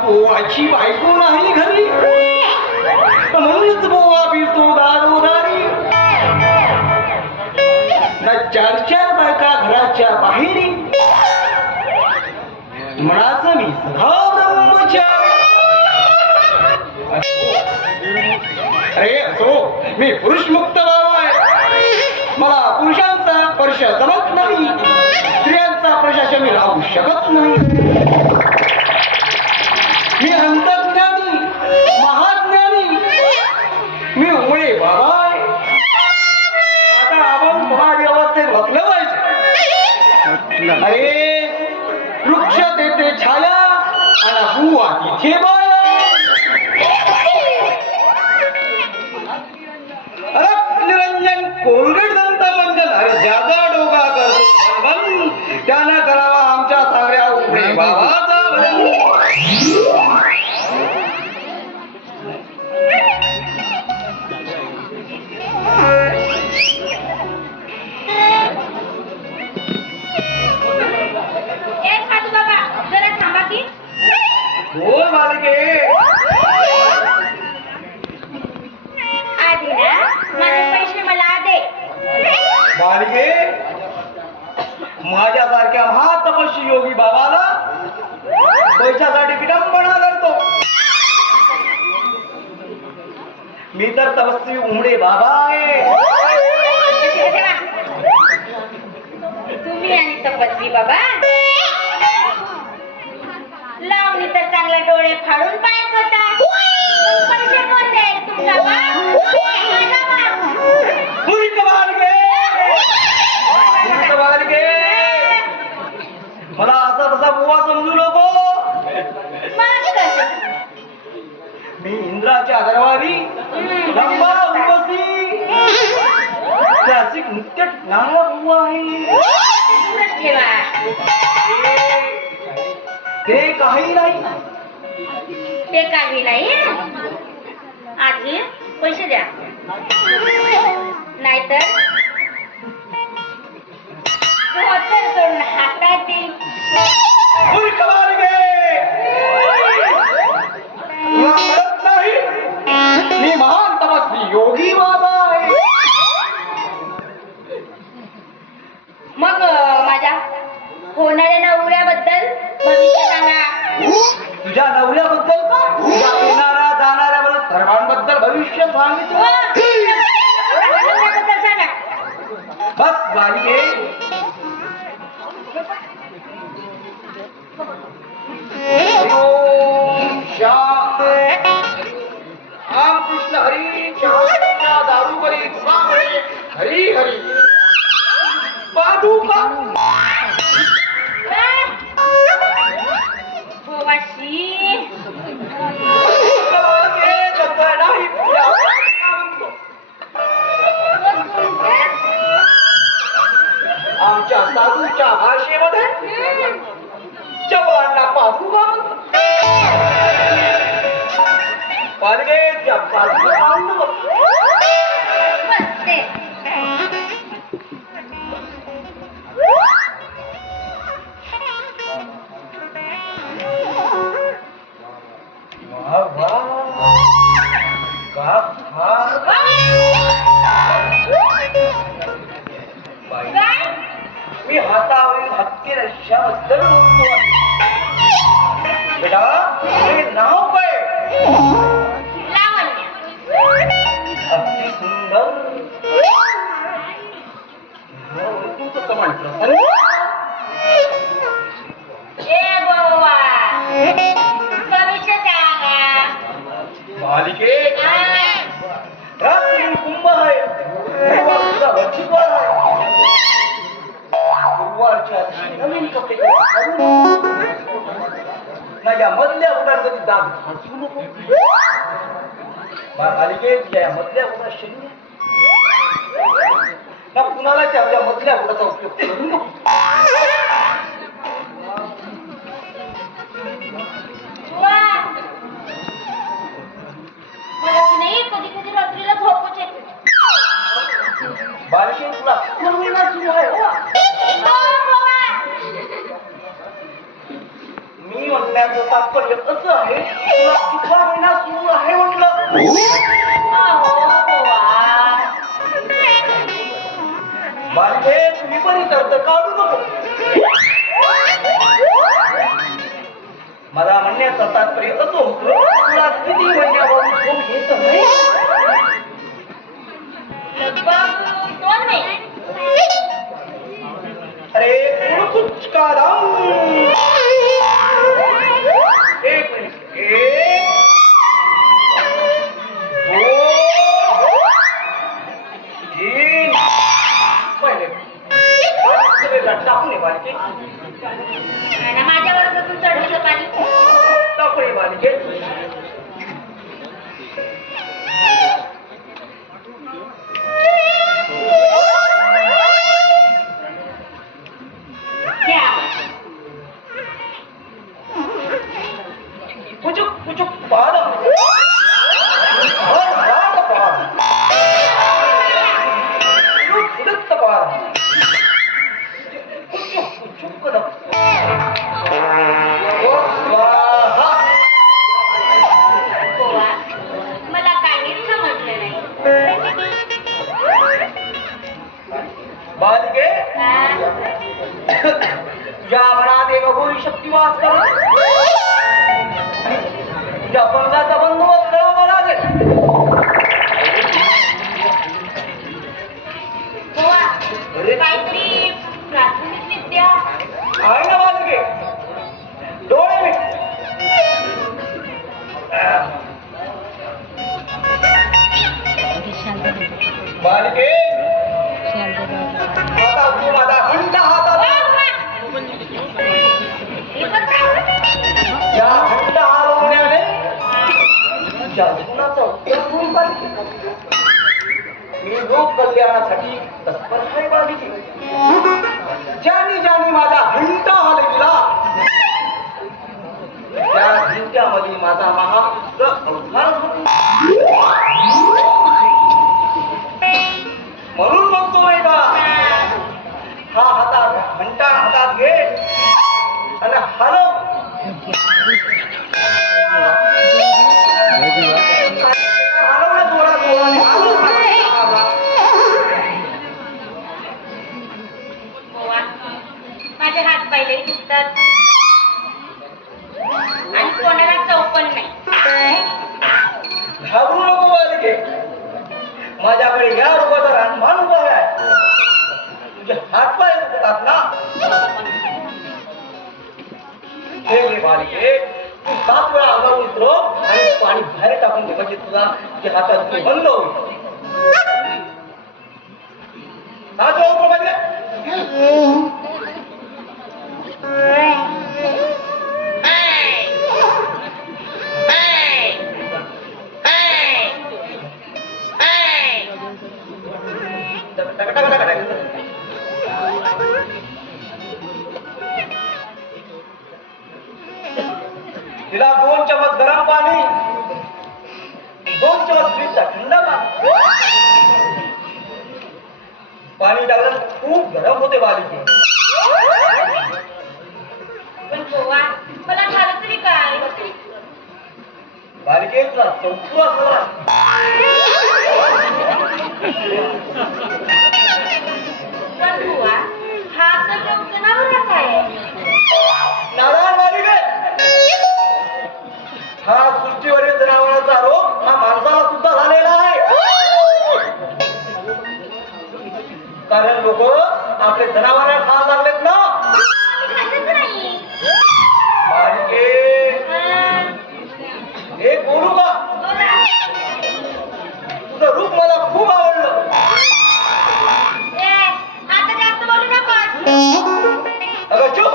पोवाची बायको नाही घरी म्हणूनच बोवा फिरतो दारोदारी ना चार चार बायका घराच्या बाहेरी म्हणाच मी सदा ब्रह्मचारी अरे असो मी पुरुष मुक्त बाबा आहे मला पुरुषांचा स्पर्श जमत नाही स्त्रियांचा प्रशासन मी राहू शकत नाही मी अंतज्ञानी महाज्ञानी मी उमळे बाबा आहे आता आपण समाधी अवस्थेत बसलं पाहिजे अरे वृक्ष देते छाया आणि बुवा तिथे बाया अरे निरंजन कोलगेट दंत मंजन अरे जागा डोगा करतो त्यानं करावा आमच्या सांगड्या उमळे बाबाचा भजन बोल मालिके आधी ना माझे पैसे मला दे मालिके माझ्यासारख्या महातपस्वी योगी बाबाला पैशासाठी विडंबना करतो मी तर तपस्वी उमडे बाबा आहे तुम्ही आणि तपस्वी बाबा लावणी तर चांगले डोळे फाडून पाहत होता पैसे कोण देईल तुमचा मला असा तसा बुवा समजू नको मी इंद्राच्या दरबारी लंबा उपस्थित क्लासिक नृत्य नारा बुवा आहे ते काही नाही ते काही नाही आधी पैसे द्या नाहीतर करून हातात येईल मी महान तपस्वी योगी बाबा आहे मग माझ्या होणाऱ्या नवऱ्याबद्दल भविष्य सांगा तुझ्या नवऱ्याबद्दल का तुझ्या येणाऱ्या जाणाऱ्याबद्दल सर्वांबद्दल भविष्य सांगितलं नवऱ्याबद्दल सांगा बस बालिके राम कृष्ण हरी चहा दारू बरी हरी हरी पादुका आमच्या साधूच्या भाषेमध्ये जवांना पादुका पालगेच्या पादुका हत्तीला श्यामसुंदर बोलतो आहे. बेटा हे नाव काय? लावण्य. अगदी सुंदर. तू कसं म्हणतो? ए बाबा भविष्य सांगा. बालिके हा. रात्री कुंभ आहे, गुरुवारचा वचिवार आहे. गुरुवारच्या दिवशी नवीन कपडे घालून ना या मधल्या उडांमध्ये दाग घासू नको. बालिके तुझ्या या मधल्या उडा शरीर ना कुणाला त्या मधल्या उडाचा उपयोग करू नको. वा. मला की नाही कधी कधी रात्रीला झोपच येते. बालिके तुला कोण महिना सुरू आहे हो? मी म्हणण्याचं तात्पर्य असं आहे तुला कितवा महिना सुरू आहे म्हटलं. बालिके तुम्ही विपरीत अर्थ काढू नको. मला म्हणण्याचं तात्पर्य असं होतं तुला किती महिन्यावरून झोप येत नाही. लगभग 2 महिने. अरे कुछ काढा. एक मिनिट. एक तीन पहिले टाकून ये बालिके. माझ्यावर असून चढवलं पाणी. टाकून ये बालिके. पुचुक पुचुक पादम. सुदत्त पादम. पुचुक पुचुक कदम. स्वाहा. मला काहीच समजलं नाही. बालिके या मनात एक अघोरी शक्ती वास करत तुझ्या पंगाचा बंदोबस्त करावा लागेल. काहीतरी प्राथमिक विद्या आहे ना बालिके. डोळे मिट. बालिके आता तू माझा घंटा हातात. या घंटा हलवण्याने तुझ्या जीवनाचा उपयोग होईल बालिके. मी लोक कल्याणासाठी तत्पर आहे बालिके. ज्याने ज्याने माझा घंटा हलविला त्या घंट्यामध्ये माझा महापुत्र अवतार झाला. म्हणून म्हणतो नाही का हा हातात घंटा हातात घे आणि हलव. हलवणं जोरात जोराने हलव. माझे हात पाहिले दिसतात आणि कोणाला चौपण नाही. घाबरू नको बालिके. माझ्याकडे या रोगाचा रानमान उभा आहे. तुझे हातपाय दुखतात ना. हे घे बालिके. तू 7 वेळा अंगावर उतरो आणि पाणी बाहेर टाकून घे म्हणजे तुझ्या हातात बंद होईल. 7 वेळा उतरो बालिके. तिला 2 चमच गरम पाणी, 2 चमच फ्रीजचा थंड पाणी. पाणी टाकलं खूप गरम होते बालिके. पण गोवा मला झालं तरी काय. बालिके तुला चौकू असला पण गोवा हा तर जनावराचा आपले जनावर खायला लागलेत ना. आम्ही खातच नाही. बालके, हे बोलू का? बोला. तुझं रूप मला खूप आवडलं. आता जास्त बोलू नकोस. अगं चुप.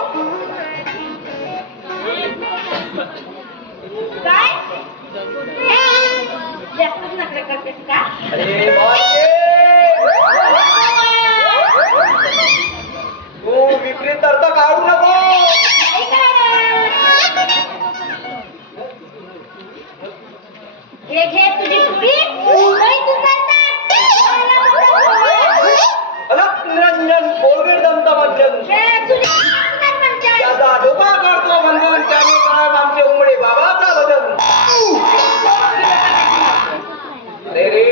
काय जास्तच नखरे करतेस का? अरे बालके, तू विपरीत अर्थ काढू नको. नाही काय? घे तुझी पुरी. नाही तू करतात. अलग निरंजन कोलगेट दंता मंजन. तुझी म्हणतात. त्याचा डोका काढतो मंजन, त्याने काय आमचे उमडे बाबाचा वदन. रे रे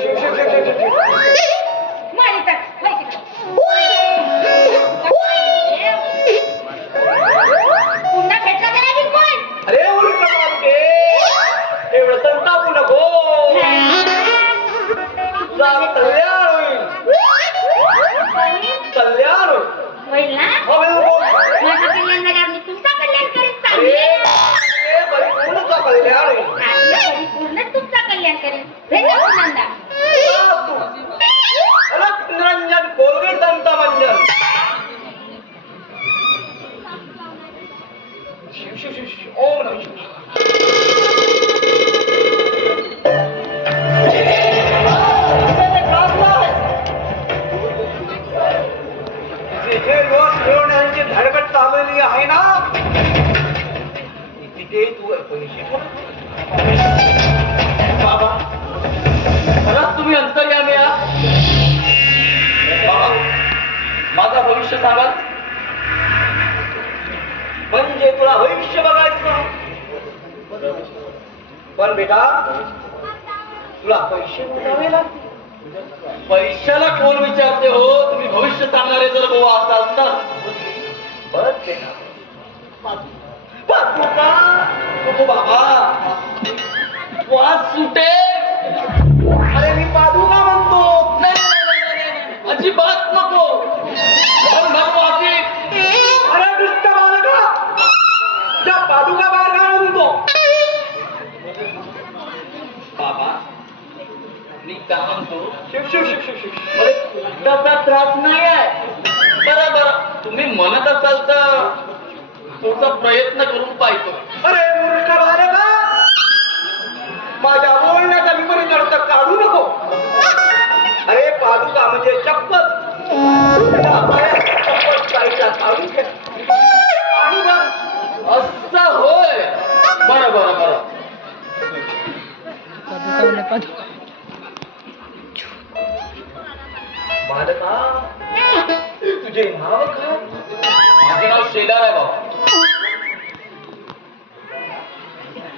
शिव शिव शिव शिव शिव. मारितच माहिती पुन्हा भेटला का नाही कोण? अरे उलट बालके, एवढं संतापू नको. तुझा कल्याण होईल. कल्याण होईल. होईल ना? हो बिलकुल. माझं कल्याण झाल्यावर मी तुमचं कल्याण करेन. अरे चांगले अरे, परिपूर्णचा कल्याण होईल. पूर्णच तुमचं कल्याण करेन. भेटा पुन्हा. तू अलग निरंजन कोलगेट दंता मंजन. शिव शिव शिव शिव. ओम नमः शिवाय. जे रोज मिळवण्याची धडपड चालवली आहे ना, तिथे तू पैसे बाबा, खरंच तुम्ही अंतर्यामी आहात? बाबा, माझा भविष्य सांगाल? म्हणजे तुला भविष्य बघायचं. पण बेटा, तुला पैसे मोजावे लागतील. पैशाला कोण विचारते हो? तुम्ही भविष्य सांगणारे जर भाऊ असाल तर. बस बेटा, पादुका नको बाबा, वास सुटे. अरे मी पादुका म्हणतो. नाही, अजिबात नको. अरे दुष्ट बालका, त्या पादुका बाहेर काय म्हणतो बाबा? मी काय म्हणतो? शिव शिव शिव शिव शिव. मला पोटाचा त्रास नाही आहे. बरं बरं, तुम्ही म्हणत असाल तर थोडा प्रयत्न करून पाहतो. अरे मूर्ख बालका, माझ्या बोलण्याचा विपरीत अर्थ काढू नको. अरे पादुका म्हणजे चप्पल. चप्पल पाहिजे काढून घे. असं होय. बरं बरं बरं. बालका, तुझे नाव काय? माझे नाव शेलार आहे बाबा.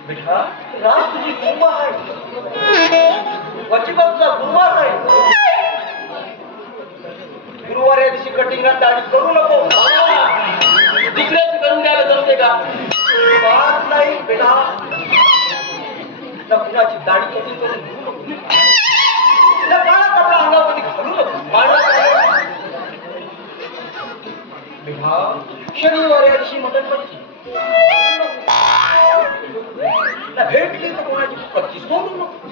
बेटा, रात तुझी गुरुवार आहे. वचिपतचा गुरुवार आहे. गुरुवार या दिवशी कटिंगला दाढी करू नको. दुसऱ्याची करून द्यायला जमते का? बात नाही बेटा, कुणाची दाढी कटिंग करून घेऊ नको. काळा कपडा अंगामध्ये घालू नको. बेटा, शनिवार या दिवशी मटण पडची भेटली तर कोणाची पच्ची सोडू नको.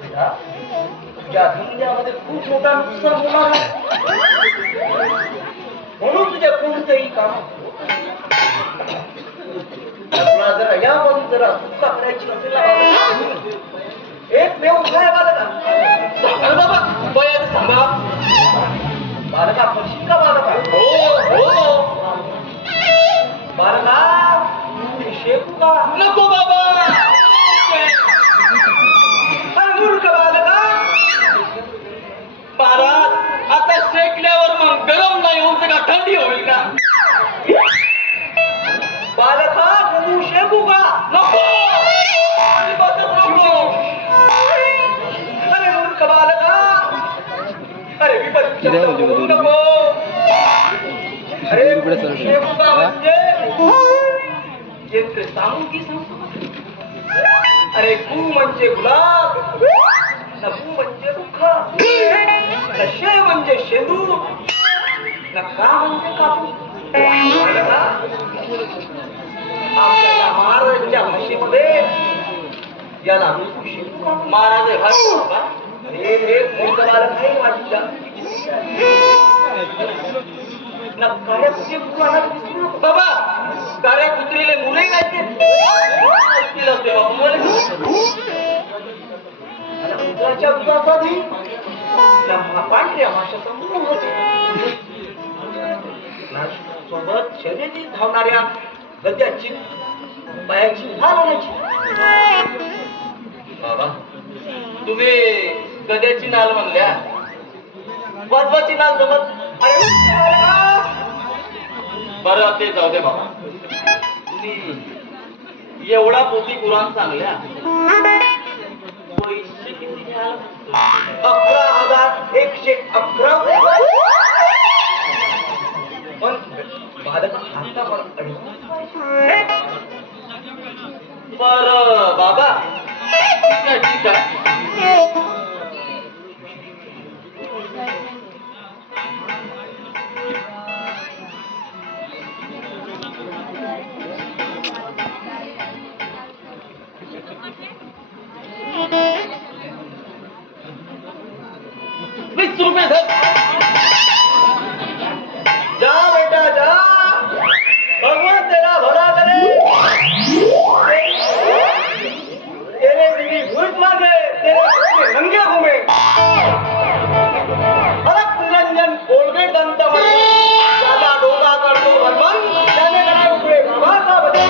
बेटा, तुझ्या धंद्यामध्ये खूप मोठा नुकसान होणार आहे. म्हणून तुझ्या कोणतंही काम जरा यामधून जरा सुटका करायची नसेल ना, एक देव उपाय बालका. सांगा बाबा, उपाय सांगा. बालका पडशील का बालका? हो हो. बालका, शेकू का? नको बाबा. अरे मूर्ख बालका. महाराज, आता शेकल्यावर मग गरम नाही होत का थंडी होईल का? बालका, तू शेकू का? नको. अरे मूर्ख बालका. अरे विपरीत शब्द बोलू नको. अरे शेकू का म्हणजे यंत्र सांगू की सांगतो? अरे कू म्हणजे गुलाब, नभू म्हणजे दुःख, नशे म्हणजे शेंदू, नका म्हणजे कापूस. आमच्या या महाराजांच्या भाषेमध्ये याला महाराज हे बालक आहे माझ्या ना काळ्या कुत्रे बाबा, काळ्या कुत्रीले मुले घालते कुत्राच्या उदासाधी पांढऱ्या भाषेचा मूळ होते. सोबत शर्यती धावणाऱ्या गद्याची पायाची हाल होण्याची. बाबा, तुम्ही गद्याची नाल म्हणल्या, वाजवाची नाल जमत. बरं ते जाऊ दे बाबा, तुम्ही एवढा पोती कुराण सांगल्या, पैसे किती घ्याल? 11,111. पण बालक आता बर बाबा, ठीक आहे. ₹20 धर. जा बेटा जा, भगवान तेरा भला करे. तेरे बिनी भूत मांगे, तेरे नंगे घूमे. अलग निरंजन कोलगेट दंत दादा डोका करतो भगवान, त्याने करावे पुढे बाबा का बदल.